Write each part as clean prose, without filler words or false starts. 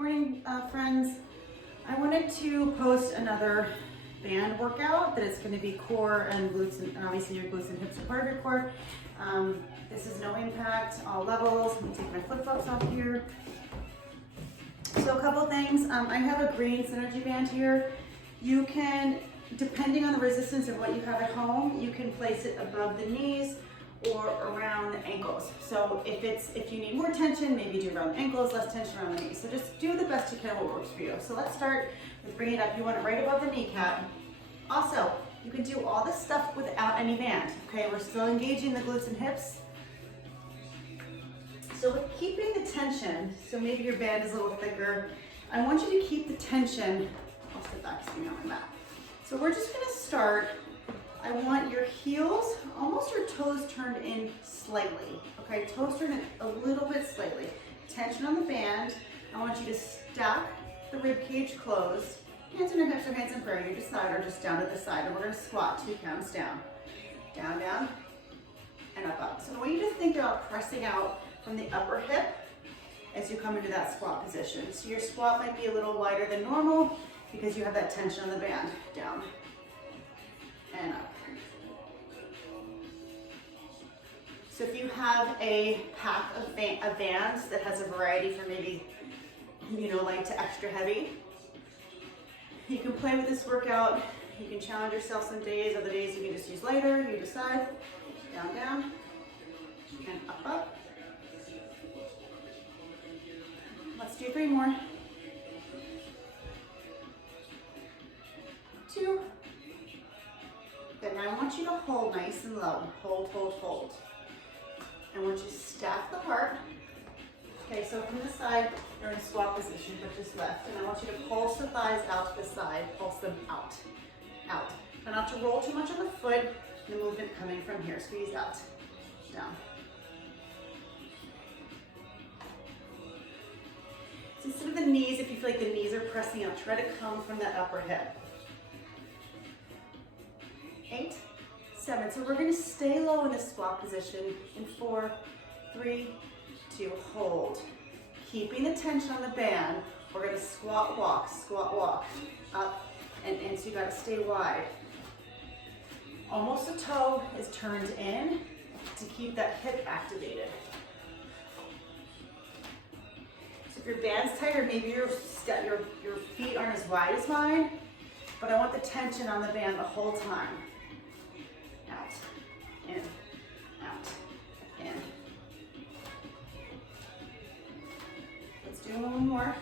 morning, friends. I wanted to post another band workout that is going to be core and glutes, and obviously your glutes and hips are part of your core. This is no impact, all levels. Let me take my flip-flops off here. So a couple things. I have a green Synergy band here. You can, depending on the resistance of what you have at home, you can place it above the knees or around the ankles. So if you need more tension, maybe do around the ankles, less tension around the knees. So just do the best you can what works for you. So let's start with bringing it up. You want it right above the kneecap. Also, you can do all this stuff without any band. Okay, we're still engaging the glutes and hips. So with keeping the tension, so maybe your band is a little thicker, I want you to keep the tension. I'll sit back so you know my mat. So we're just gonna start. I want your heels, almost your toes turned in slightly. Okay, toes turned in a little bit slightly. Tension on the band. I want you to stack the rib cage closed. Hands on your hips or hands in prayer. You decide, or just down to the side. And we're gonna squat 2 counts down. Down, down, and up, up. So I want you to think about pressing out from the upper hip as you come into that squat position. So your squat might be a little wider than normal because you have that tension on the band. Down and up. So if you have a pack of bands that has a variety from maybe, light to extra heavy, you can play with this workout. You can challenge yourself some days. Other days you can just use lighter. You decide. Down, down, and up, up. Let's do 3 more. 2. Good. Now I want you to hold nice and low. Hold, hold, hold. I want you to stack the heart. Okay, so from the side, you're in squat position, but just left. And I want you to pulse the thighs out to the side. Pulse them out, out. Try not to roll too much on the foot. The movement coming from here. Squeeze out, down. So instead of the knees, if you feel like the knees are pressing out, try to come from that upper hip. 8, 7. So we're going to stay low in this squat position in 4, 3, 2. Hold. Keeping the tension on the band. We're going to squat, walk, up and in. So you got to stay wide. Almost the toe is turned in to keep that hip activated. So if your band's tighter, maybe your feet aren't as wide as mine, but I want the tension on the band the whole time. Out, in, out, in. Let's do one more.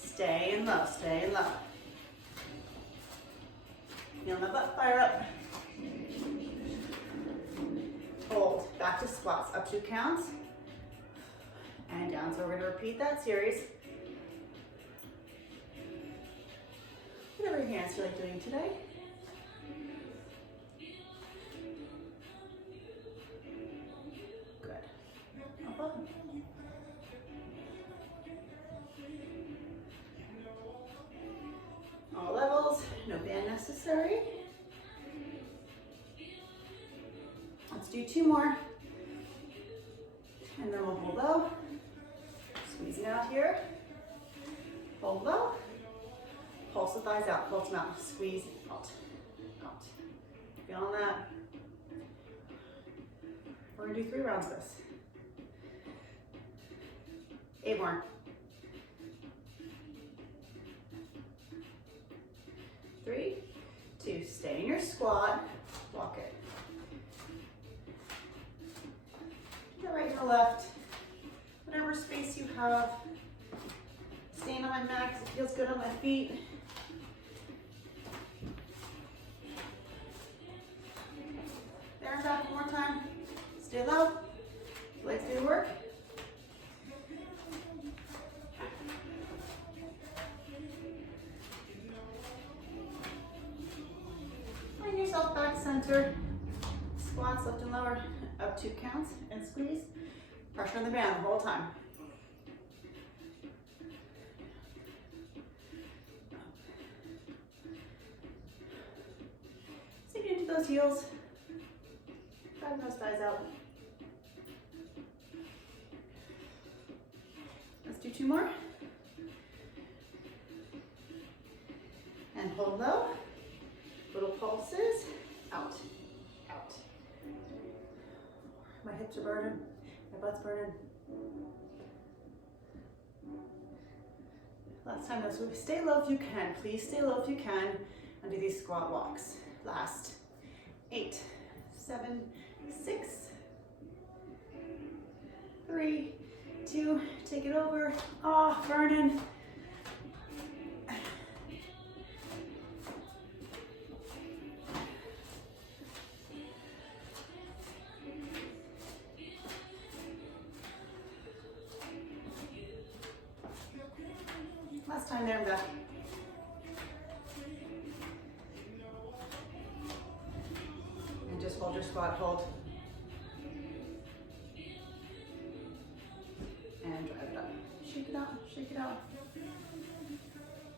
Stay and low, stay and low. Feel my butt fire up. Hold, back to squats, up 2 counts, and down. So we're gonna repeat that series. Whatever your hands feel like doing today. All levels, no band necessary. Let's do 2 more. And then we'll hold low. Squeezing out here. Hold low. Pulse the thighs out, pulse them out. Squeeze out, out. Feeling that? We're gonna do 3 rounds of this. 8 more. 3, 2, stay in your squat, walk it. The right to the left, whatever space you have. Staying on my mat because it feels good on my feet. There and back one more time. Stay low, legs do the work. Bring yourself back center. Squats left and lower, up 2 counts, and squeeze. Pressure on the band the whole time. Sink into those heels. Drag those thighs out. Let's do 2 more. and hold low. Little pulses, out, out. My hips are burning, my butt's burning. Last time, so stay low if you can. Please stay low if you can and do these squat walks. Last, 8, 7, 6, 3, 2, take it over. Oh, burning. Last time there and back. And just hold your squat, hold. And drive it up. Shake it out, shake it out.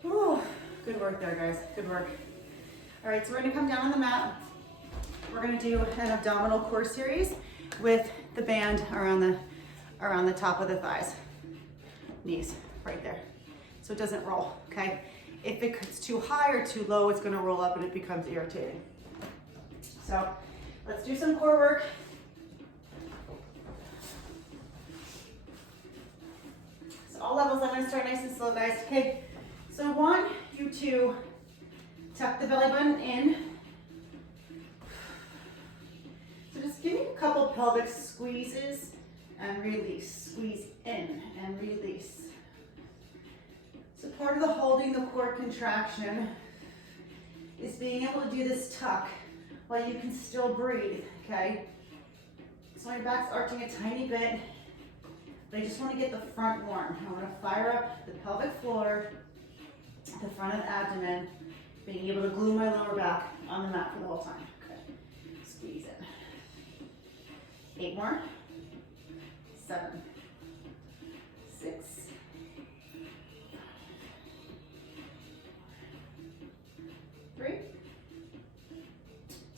Whew. Good work there, guys, good work. All right, so we're gonna come down on the mat. We're gonna do an abdominal core series with the band around the top of the thighs. Knees, right there. So it doesn't roll, okay? If it's too high or too low, it's gonna roll up and it becomes irritating. So let's do some core work. So all levels, I'm gonna start nice and slow, guys, okay? So I want you to tuck the belly button in. So just give me a couple pelvic squeezes and release. Squeeze in and release. So part of the holding the core contraction is being able to do this tuck while you can still breathe, okay? So my back's arching a tiny bit, but I just want to get the front warm. I want to fire up the pelvic floor, the front of the abdomen, being able to glue my lower back on the mat for the whole time. Okay, squeeze in. 8 more. 7, 6, 3,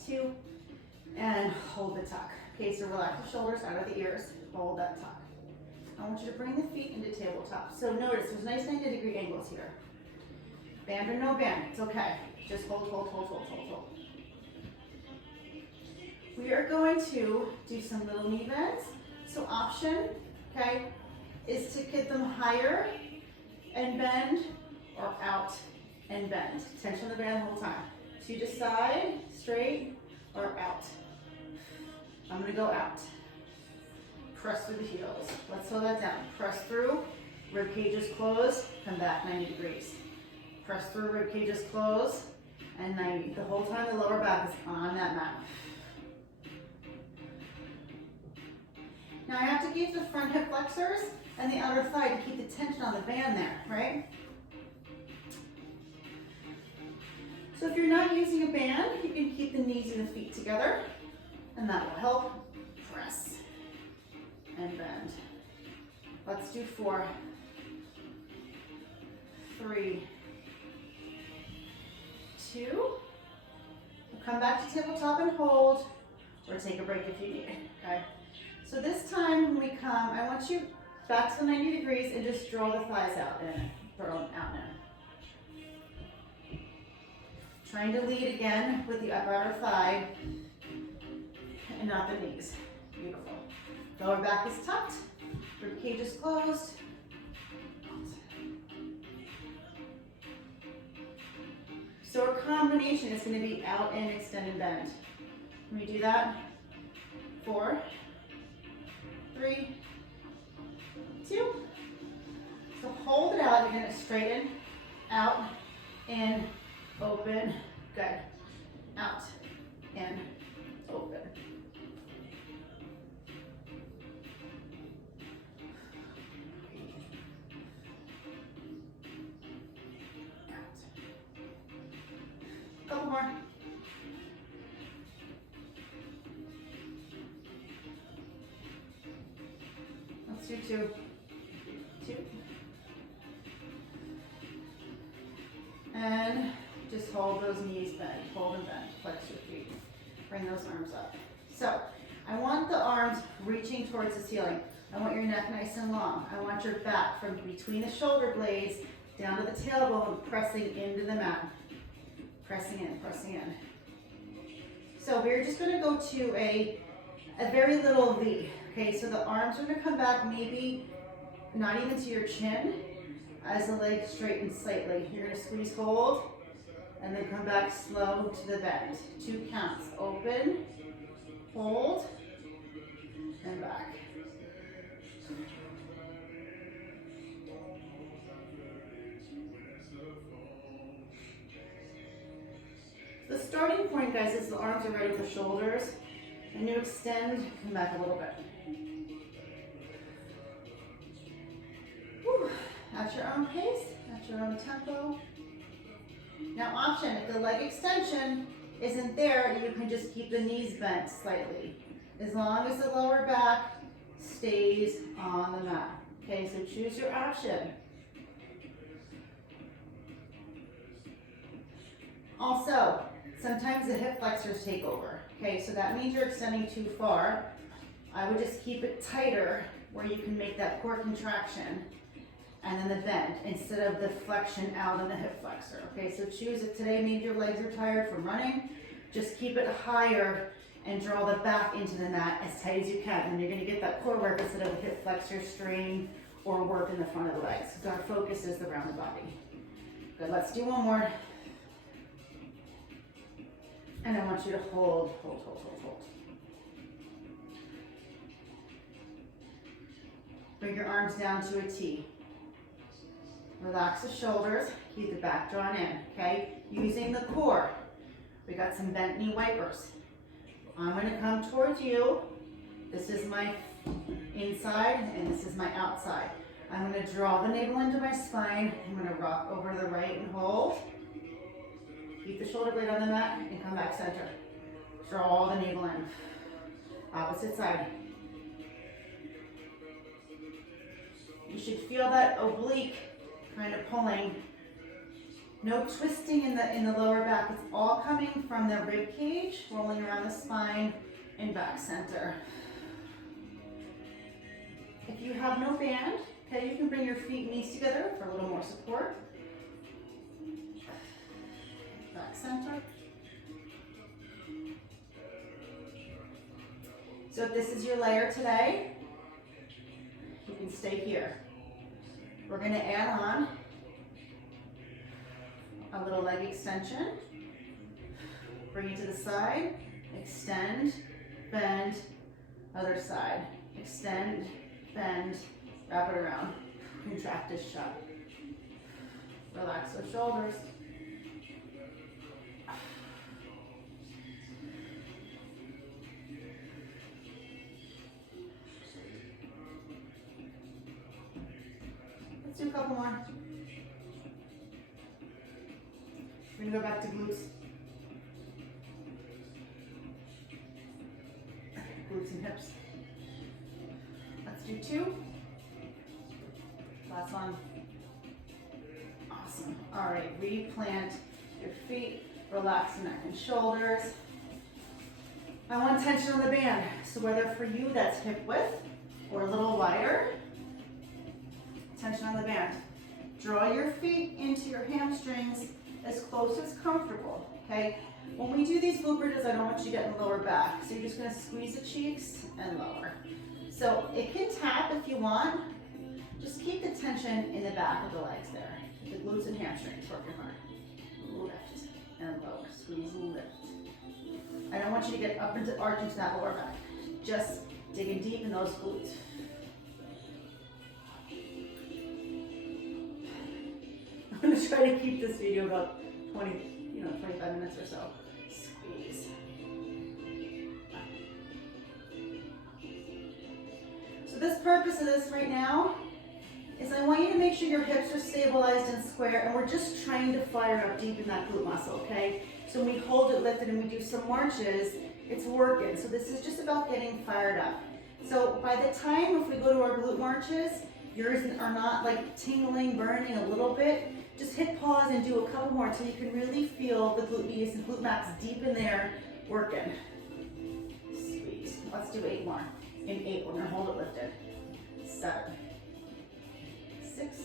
2, and hold the tuck. Okay, so relax the shoulders out of the ears, hold that tuck. I want you to bring the feet into tabletop. So notice there's nice 90-degree angles here. Band or no band, it's okay. Just hold, hold, hold, hold, hold, hold. We are going to do some little knee bends. So option, okay, is to get them higher and bend or out and bend. Tension on the band the whole time. So you decide, straight or out. I'm gonna go out. Press through the heels. Let's slow that down. Press through, rib cages close, come back 90 degrees. Press through, rib cages close, and 90. The whole time the lower back is on that mat. Now I have to keep the front hip flexors and the outer thigh to keep the tension on the band there, right? So if you're not using a band, you can keep the knees and the feet together, and that will help. Press and bend. Let's do 4, 3, 2. We'll come back to tabletop and hold, or take a break if you need it, okay? So this time when we come, I want you back to 90 degrees and just draw the thighs out and throw them out now. Trying to lead again with the upper outer thigh and not the knees. Beautiful. Lower back is tucked, rib cage is closed. So our combination is going to be out and extend and bend. Can we do that? 4, 3, 2. So hold it out. You're going to straighten, out, in, open. Good. Out, in, open. Couple more. Let's do 2. 2. And just hold those knees bent. Hold and bend. Flex your feet. Bring those arms up. So I want the arms reaching towards the ceiling. I want your neck nice and long. I want your back from between the shoulder blades down to the tailbone, pressing into the mat. Pressing in, pressing in. So we're just gonna go to a very little V. Okay, so the arms are gonna come back maybe not even to your chin as the legs straighten slightly. You're gonna squeeze, hold, and then come back slow to the bend. 2 counts. Open, hold, and back. The starting point, guys, is the arms are right at the shoulders, and you extend, come back a little bit. Whew. At your own pace, at your own tempo. Now option, if the leg extension isn't there, you can just keep the knees bent slightly, as long as the lower back stays on the mat. Okay, so choose your option. Also, sometimes the hip flexors take over. Okay, so that means you're extending too far. I would just keep it tighter where you can make that core contraction and then the bend instead of the flexion out in the hip flexor. Okay, so choose it today. Maybe your legs are tired from running. Just keep it higher and draw the back into the mat as tight as you can. And you're gonna get that core work instead of a hip flexor strain or work in the front of the legs. So our focus is around the body. Good, let's do one more. And I want you to hold, hold, hold, hold, hold. Bring your arms down to a T. Relax the shoulders, keep the back drawn in, okay? Using the core. We got some bent knee wipers. I'm gonna come towards you. This is my inside and this is my outside. I'm gonna draw the navel into my spine. I'm gonna rock over to the right and hold. Keep the shoulder blade on the mat and come back center. Draw the navel in. Opposite side. You should feel that oblique kind of pulling. No twisting in the lower back. It's all coming from the rib cage, rolling around the spine and back center. If you have no band, okay, you can bring your feet and knees together for a little more support. Back center. So if this is your layer today, you can stay here. We're going to add on a little leg extension. Bring it to the side, extend, bend, other side. Extend, bend, wrap it around. Contract is shut. Relax those shoulders. Let's do a couple more. We're gonna go back to glutes. Glutes and hips. Let's do 2. Last one. Awesome. All right, replant your feet, relax the neck and shoulders. I want tension on the band. So whether for you that's hip width or a little wider, tension on the band. Draw your feet into your hamstrings as close as comfortable, okay? When we do these glute bridges, I don't want you to get in the lower back. So you're just gonna squeeze the cheeks and lower. So it can tap if you want. Just keep the tension in the back of the legs there. The glutes and hamstrings working hard. Lift and lower, squeeze and lift. I don't want you to get up into arch into that lower back. Just digging deep in those glutes. I'm gonna try to keep this video about 25 minutes or so. Squeeze. So this purpose of this right now is I want you to make sure your hips are stabilized and square, and we're just trying to fire up deep in that glute muscle, okay? So when we hold it lifted and we do some marches, it's working. So this is just about getting fired up. So by the time if we go to our glute marches, yours are not like tingling, burning a little bit, just hit pause and do a couple more until you can really feel the glute medius and glute max deep in there working. Squeeze. Let's do 8 more. In 8, we're gonna hold it lifted. 7, 6,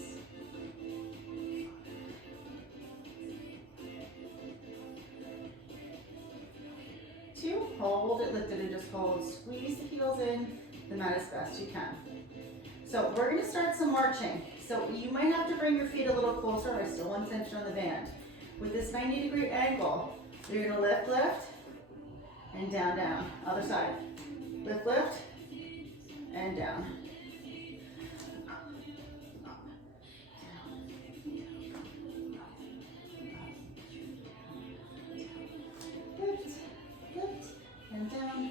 hold it lifted and just hold. Squeeze the heels in the mat as best you can. So we're gonna start some marching. So you might have to bring your feet a little closer. I still want tension on the band. With this 90-degree angle, you're gonna lift, lift, and down, down. Other side. Lift, lift, and down. Lift, lift, and down.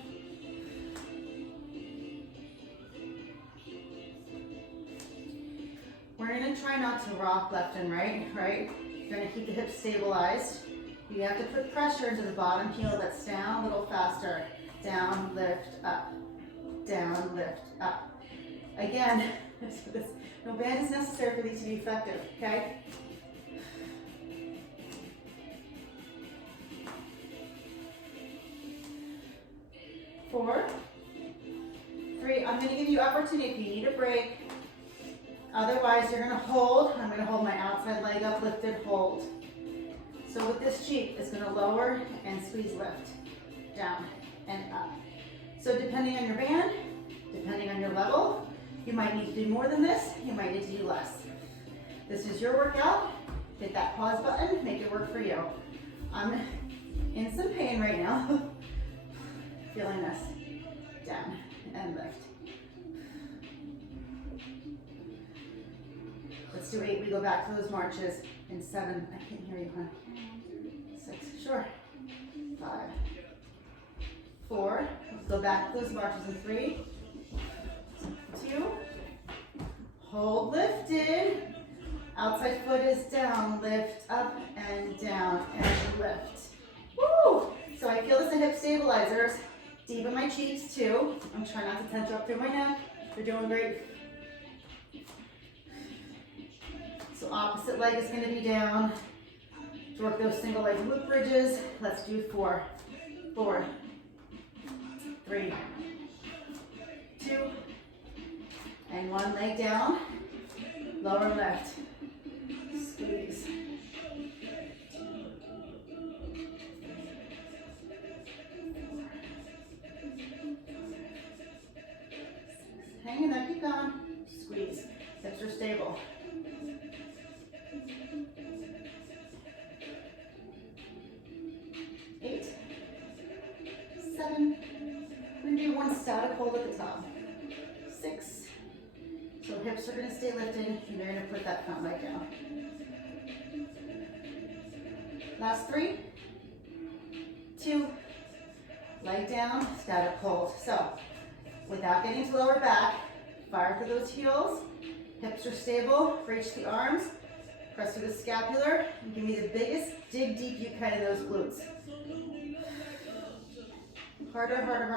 We're gonna try not to rock left and right, right? You're gonna keep the hips stabilized. You have to put pressure into the bottom heel that's down a little faster. Down, lift, up. Down, lift, up. Again, no band is necessary for these to be effective, okay? Four, three. I'm gonna give you opportunity if you need a break. Otherwise, you're gonna hold. I'm gonna hold my outside leg up, lifted, hold. So with this cheek, it's gonna lower and squeeze, lift, down and up. So depending on your band, depending on your level, you might need to do more than this, you might need to do less. This is your workout. Hit that pause button, make it work for you. I'm in some pain right now. Feeling this, down and lift. Let's do 8, we go back to those marches. In 7, I can't hear you, hon. 6, sure. 5, 4, let's go back to those marches in 3, 2, hold lifted. Outside foot is down, lift up and down and lift. Woo! So I feel this in hip stabilizers. Deep in my cheeks too. I'm trying not to tense up through my neck. You're doing great. So opposite leg is going to be down. To work those single leg glute bridges. Let's do 4, 4, 3, 2, and 1 leg down. Lower left. Squeeze. Hang in there, keep going. Squeeze. Hips are stable. 8, 7. We're gonna do 1 static hold at the top. 6. So hips are gonna stay lifted, and you're gonna put that front leg down. Last 3, 2, leg down, static hold. So, without getting to lower back, fire through those heels, hips are stable, reach the arms, press through the scapular, and give me the biggest dig deep you can in those glutes. Harder, harder, harder.